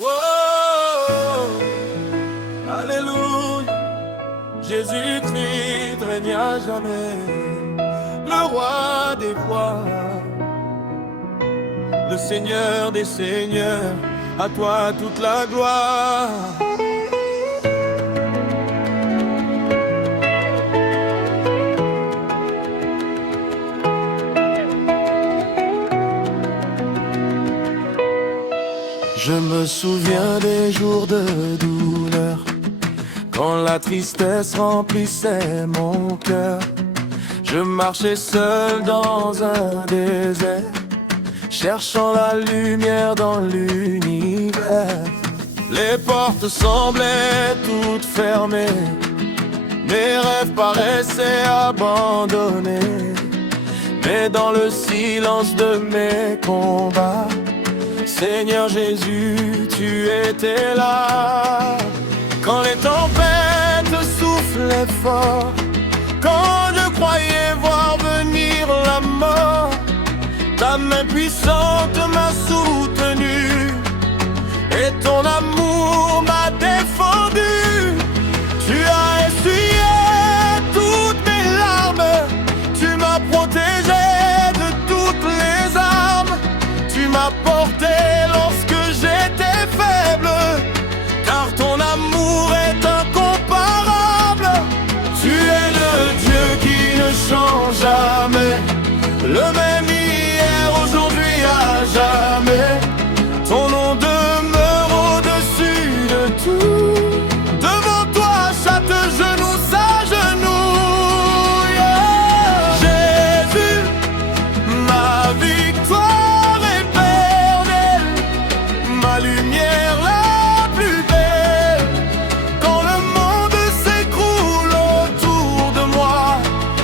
Oh, alléluia, Jésus-Christ règne à jamais, le roi des rois, le Seigneur des seigneurs, à toi toute la gloire. Je me souviens des jours de douleur, quand la tristesse remplissait mon cœur. Je marchais seul dans un désert, cherchant la lumière dans l'univers. Les portes semblaient toutes fermées, mes rêves paraissaient abandonnés. Mais dans le silence de mes combats, Seigneur Jésus, tu étais là. Quand les tempêtes soufflaient fort, quand je croyais voir venir la mort, ta main puissante m'a soutenu et ton amour m'a défendu. Tu as essuyé toutes mes larmes, tu m'as protégé de toutes les armes, tu m'as porté lorsque j'étais faible, car ton amour est incomparable. Tu es le Dieu qui ne change jamais, le même hier, aujourd'hui, à jamais. Ton nom demeure au-dessus de tout. Devant toi, chaque genou s'agenouille. Jésus, ma victoire éternelle, ma lumière la plus belle. Quand le monde s'écroule autour de moi,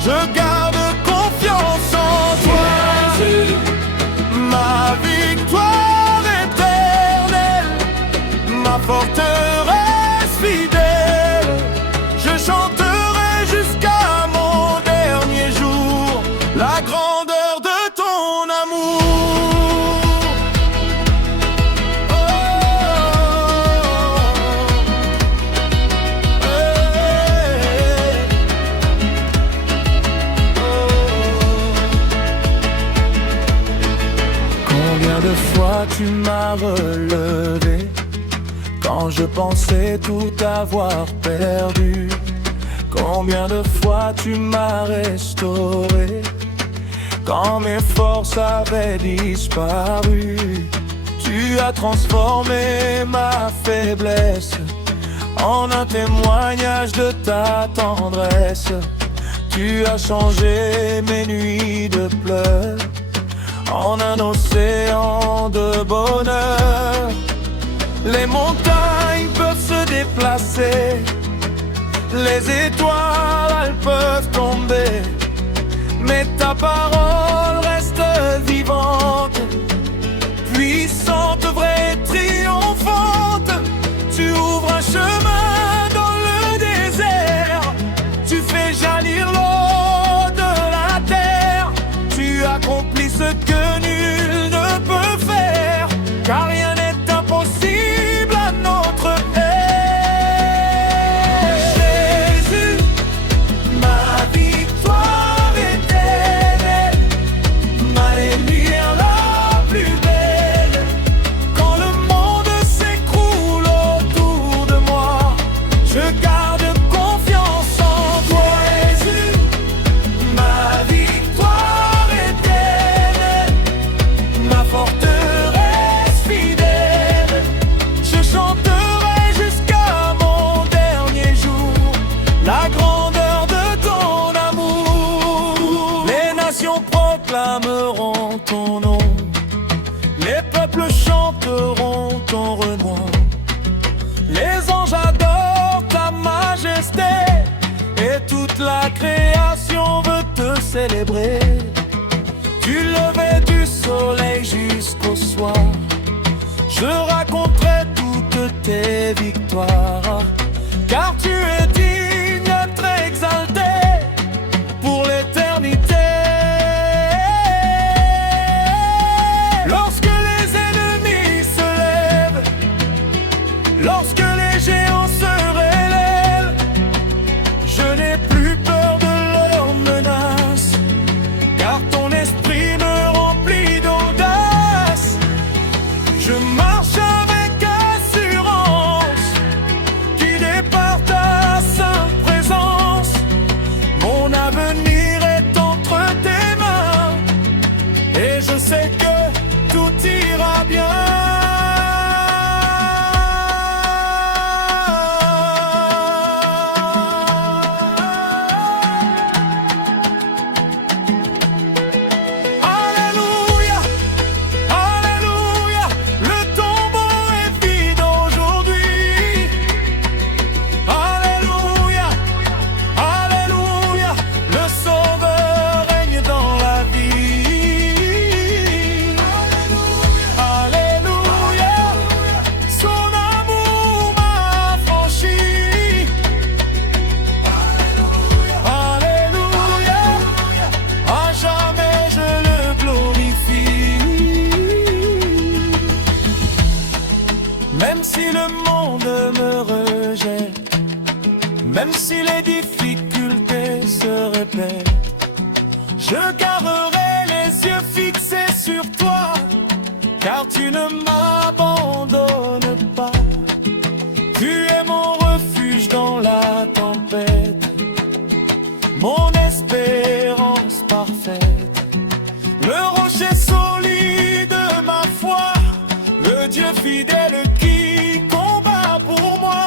je garde confiance en toi. Jésus, ma victoire éternelle, ma forteresse fidèle. Je chanterai jusqu'à mon dernier jour la grandeur de ton amour. Oh, Combien de fois tu m'as relevé quand je pensais tout avoir perdu? Combien de fois tu m'as restauré quand mes forces avaient disparu? Tu as transformé ma faiblesse en un témoignage de ta tendresse. Tu as changé mes nuits de pleurs en un océan de bonheur. Les montagnes peuvent se déplacer, les étoiles elles peuvent tomber, mais ta parole reste vivante, puissante, vraie, triomphante. Tu ouvres un chemin dans le désert, tu fais jaillir l'eau de la terre. Tu accomplis ce que nul ne peut faire, car rien n'est impossible à notre ère. Jésus, ma victoire éternelle, ma lumière la plus belle. Quand le monde s'écroule autour de moi, je garde confiance en toi. Jésus, ma victoire éternelle, ma forteresse fidèle. Je chanterai jusqu'à mon dernier jour la grandeur de ton amour. Les nations proclameront ton nom, les peuples chanteront ton renom. Les anges adorent ta majesté et toute la création veut te célébrer. Du lever du soleil jusqu'au soir, je raconterai toutes tes victoires, car tu es digne d'être exalté pour l'éternité. Lorsque les ennemis se lèvent Je marche avec assurance, guidé par ta sainte présence. Mon avenir est entre tes mains, et je sais que tout ira bien. Même si le monde me rejette, même si les difficultés se répètent, je garderai les yeux fixés sur toi, car tu ne m'abandonnes pas. Tu es mon refuge dans la tempête, mon espérance parfaite, le rocher solide de ma foi, le Dieu fidèle qui combat pour moi.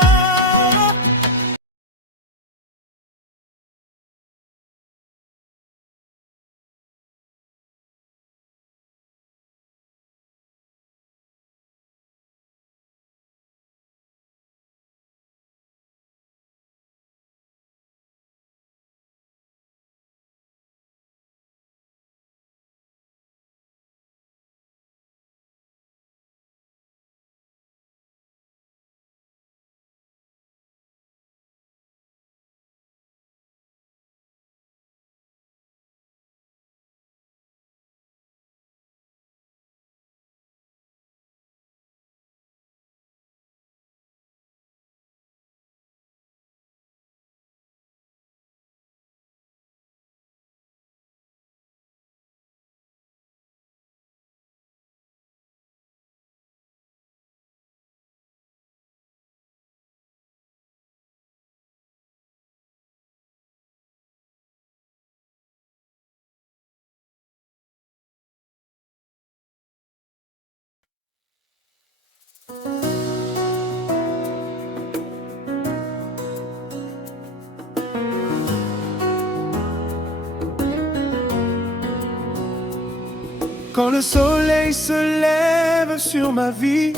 Quand le soleil se lève sur ma vie,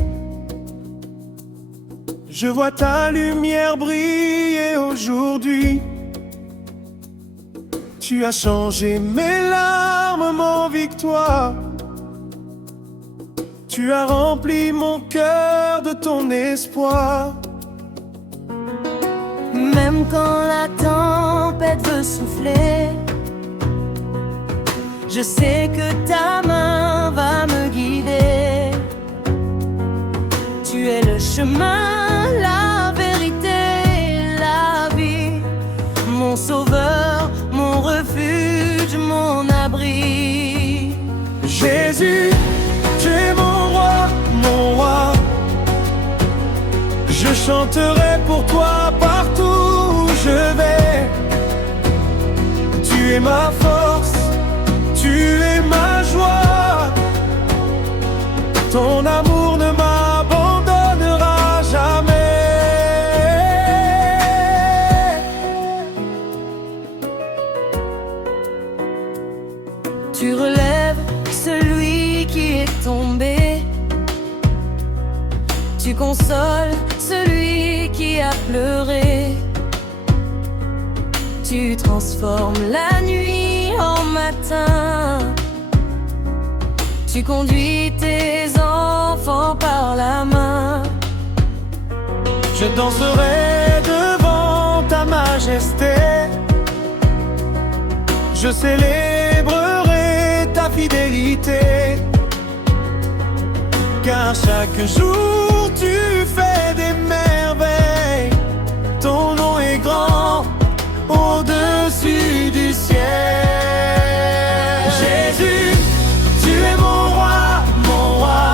je vois ta lumière briller aujourd'hui. Tu as changé mes larmes en victoire. Tu as rempli mon cœur de ton espoir. Même quand la tempête veut souffler, je sais que ta main va me guider. Tu es le chemin, la vérité, la vie, mon sauveur, mon refuge, mon abri. Jésus, tu es mon roi, mon roi. Je chanterai pour toi partout où je vais. Tu es ma force, tu es ma joie. Ton amour ne m'abandonnera jamais. Tu relèves celui qui est tombé. Tu consoles celui qui a pleuré. Tu transformes la nuit en matin. Tu conduis tes enfants par la main. Je danserai devant ta majesté. Je célébrerai ta fidélité. Car chaque jour tu fais des merveilles. Ton nom est grand au-dessus du ciel. Jésus, tu es mon roi, mon roi.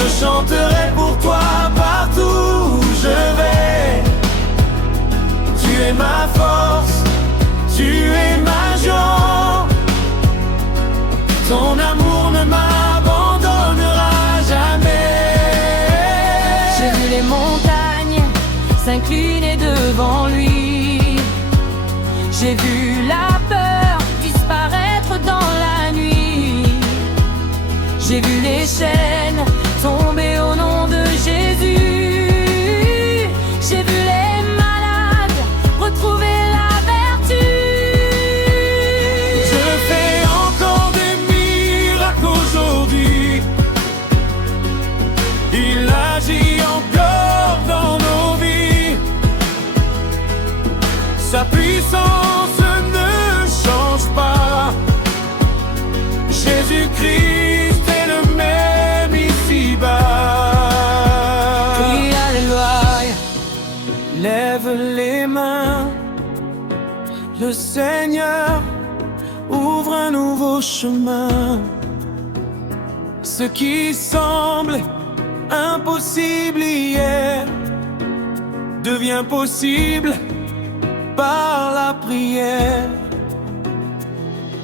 Je chanterai pour toi partout où je vais. Tu es ma force, tu es ma joie. Ton amour ne m'abandonnera jamais. J'ai vu les montagnes s'incliner devant lui. J'ai vu la peur disparaître dans la nuit. J'ai vu les chaînes tomber au nom de Jésus. J'ai vu les malades retrouver la vertu. Je fais encore des miracles aujourd'hui. Il agit encore dans nos vies. Sa puissance ne change pas. Jésus-Christ est le même ici-bas. Crie alléluia. Lève les mains. Le Seigneur ouvre un nouveau chemin. Ce qui semble impossible hier devient possible par la prière.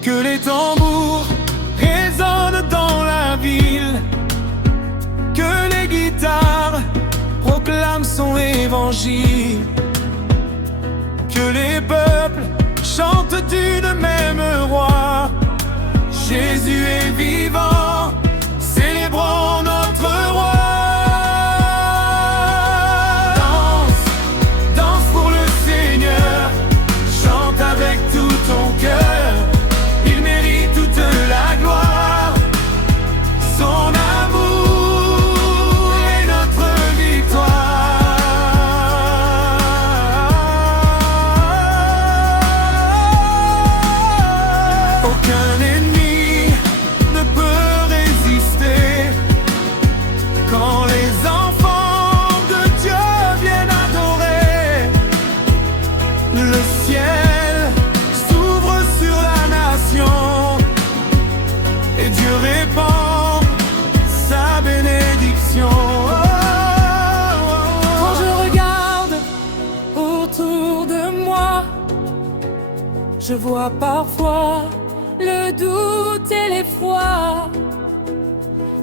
Que les tambours résonnent dans la ville, que les guitares proclament son évangile, que les peuples chantent d'une même voix. Jésus est vivant, célébrons notre roi. Danse, danse pour le Seigneur, chante avec tout ton cœur. Il mérite toute la gloire. Son amour est notre victoire. Aucun ennemi ne peut résister quand les enfants de Dieu viennent adorer. Le ciel s'ouvre sur la nation et Dieu répand sa bénédiction. Quand je regarde autour de moi, je vois parfois le doute et l'effroi.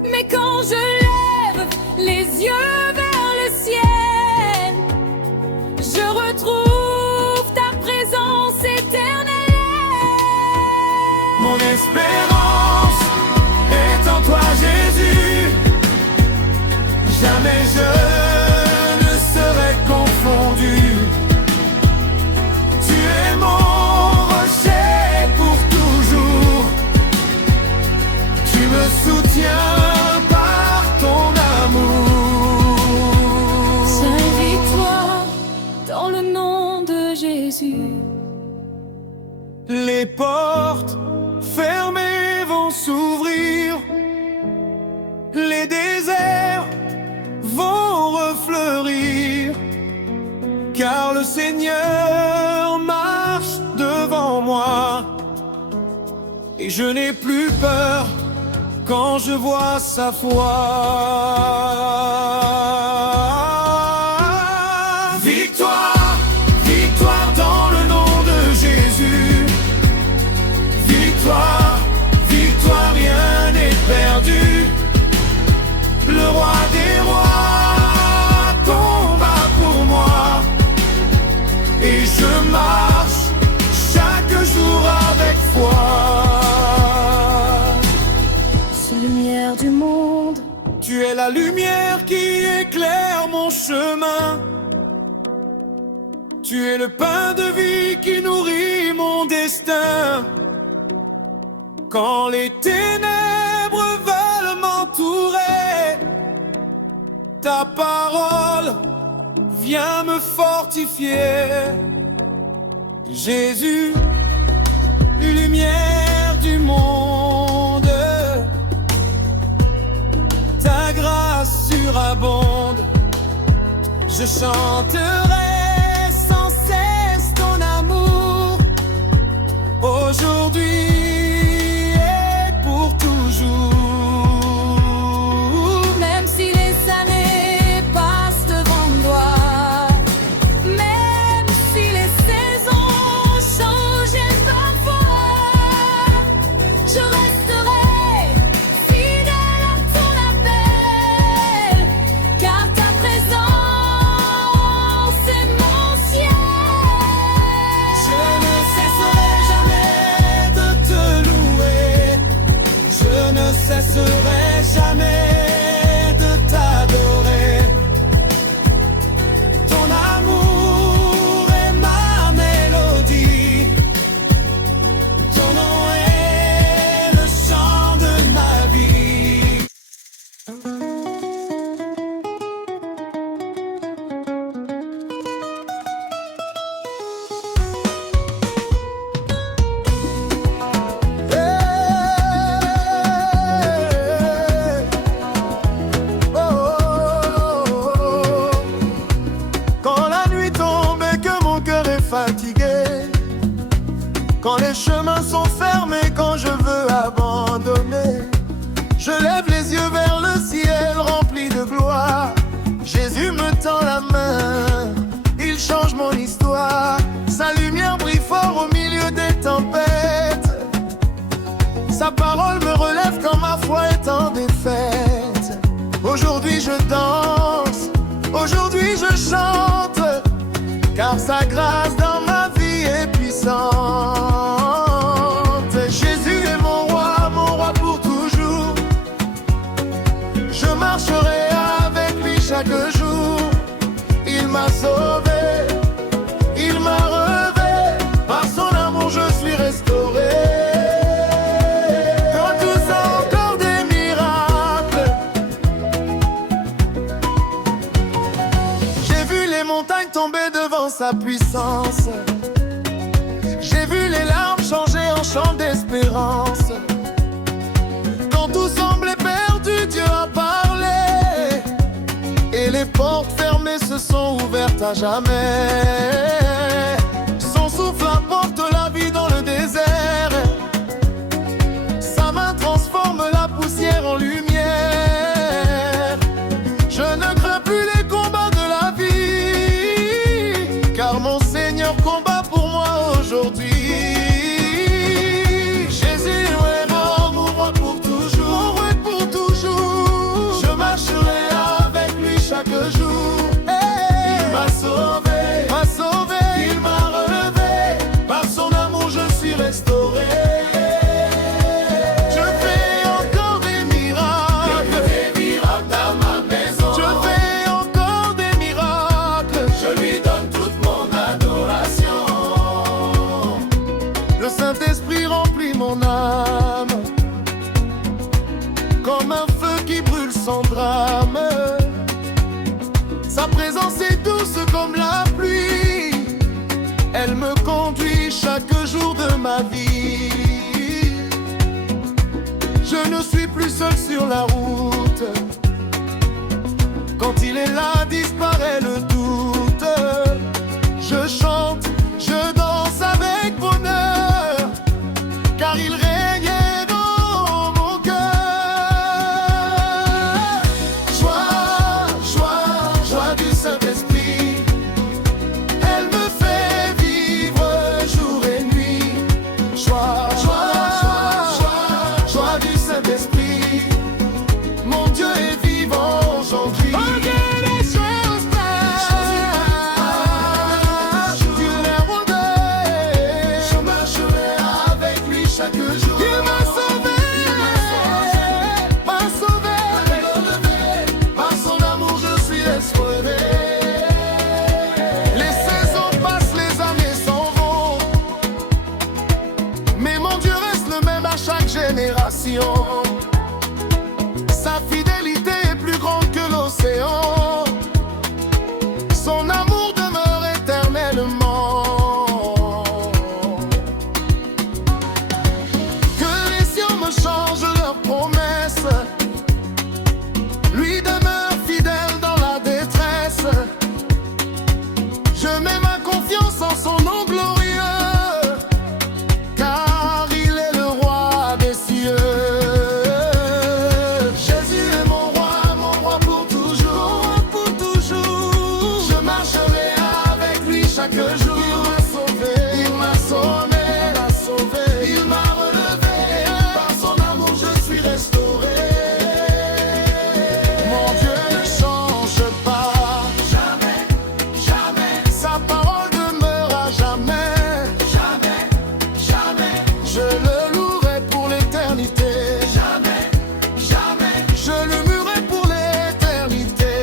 Mais quand je lève les yeux vers le ciel, je retrouve ta présence éternelle. Mon espérance est en toi, Jésus. Jamais je ne serai confondu. Tu es mon rocher pour toujours. Tu me soutiens par ton amour. Sainte victoire dans le nom de Jésus. Les portes fermées vont s'ouvrir. Les déserts vont refleurir. Car le Seigneur marche devant moi. Et je n'ai plus peur quand je vois sa foi. Victoire, victoire dans le nom de Jésus. Victoire, victoire, rien n'est perdu. Le roi des rois combat pour moi. Et je marche chaque jour avec foi. Lumière du monde, Tu es la lumière qui éclaire mon chemin. Tu es le pain de vie qui nourrit mon destin. Quand les ténèbres veulent m'entourer, ta parole vient me fortifier. Jésus, lumière du monde, ta grâce surabonde. Je chanterai sans cesse ton amour, aujourd'hui et pour toujours. même si Aujourd'hui je danse, aujourd'hui je chante, car sa grâce dans ma vie est puissante. Jésus est mon roi pour toujours. Je marcherai avec lui chaque jour. Il m'a sauvé, il m'a relevé, par son amour je suis restauré. Dans tout ça encore des miracles. J'ai vu les montagnes tomber devant sa puissance. J'ai vu les larmes changer en chants d'espérance. Quand tout semblait perdu, Dieu a parlé, et les portes fermées se sont ouvertes à jamais. Son souffle apporte la vie dans le désert. Sa main transforme la poussière en lumière. Je ne crains plus les combats de la vie, car mon Seigneur combat pour moi aujourd'hui. Jésus est mon roi pour toujours, mon roi pour toujours. Je marcherai avec lui chaque jour. Il m'a sauvé, il m'a relevé, par son amour je suis restauré. Je fais encore des miracles, dans ma maison. Je fais encore des miracles, je lui donne toute mon adoration. Le Saint-Esprit remplit mon âme, comme un feu qui brûle sans drame. Sa présence est douce comme la pluie, elle me conduit chaque jour de ma vie. Je ne suis plus seul sur la route, quand il est là disparaît le doute. Je chante, je danse avec bonheur, car il régnait dans mon cœur. Joie, joie, joie du Saint-Esprit, elle me fait vivre jour et nuit. Joie, joie, joie, joie du Saint-Esprit, mon Dieu est vivant aujourd'hui. Les choses passent, tu les rendais. Je marcherai avec lui chaque jour. Il m'a sauvé, par son amour je suis restauré. Les saisons passent, les années s'en vont, mais mon Dieu reste le même à chaque génération. Sa fidélité est plus grande que l'océan, son amour demeure éternellement. Que les cieux me changent leurs promesses, lui demeure fidèle dans la détresse. Je mets ma confiance en son nom glorieux, car il est le roi des cieux. Jésus est mon roi pour toujours, pour toujours. Je marcherai avec lui chaque jour. Il m'a sauvé, il m'a relevé, par son amour je suis restauré. Mon Dieu ne change pas, jamais, jamais. Sa parole demeure à jamais, jamais, jamais. Je le louerai pour l'éternité, jamais, jamais. Je le muerai pour l'éternité.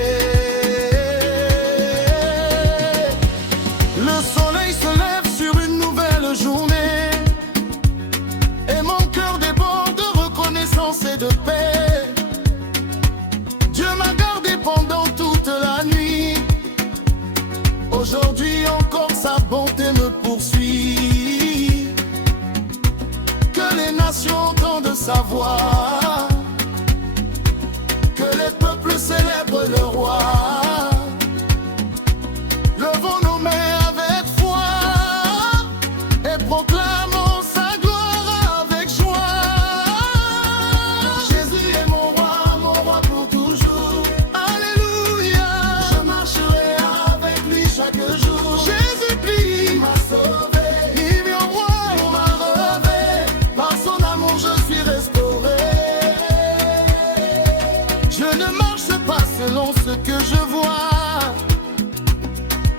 Le soleil se lève sur une nouvelle journée, et mon cœur déborde de reconnaissance et de paix. Dieu m'a gardé pendant toute la nuit, aujourd'hui encore sa bonté me poursuit. Que les nations entendent sa voix, que les peuples célèbrent le roi. Levons nos mains avec foi et proclamons sa gloire avec joie. Jésus est mon roi pour toujours. Alléluia. Je marcherai avec lui chaque jour. Jésus-Christ m'a sauvé, il est roi, il m'a relevé, par son amour je suis restauré. Je ne marche pas selon ce que je vois.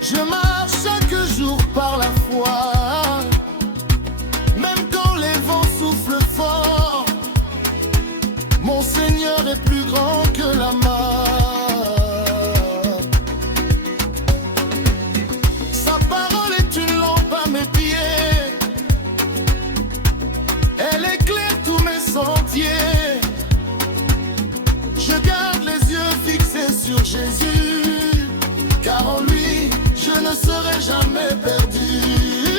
Je marche chaque jour par la foi. Même quand les vents soufflent fort, mon Seigneur est plus grand que la mar. Sa parole est une lampe à mes pieds, elle éclaire tous mes sentiers. Je garde les yeux fixés sur Jésus, car en lui je ne serai jamais perdu.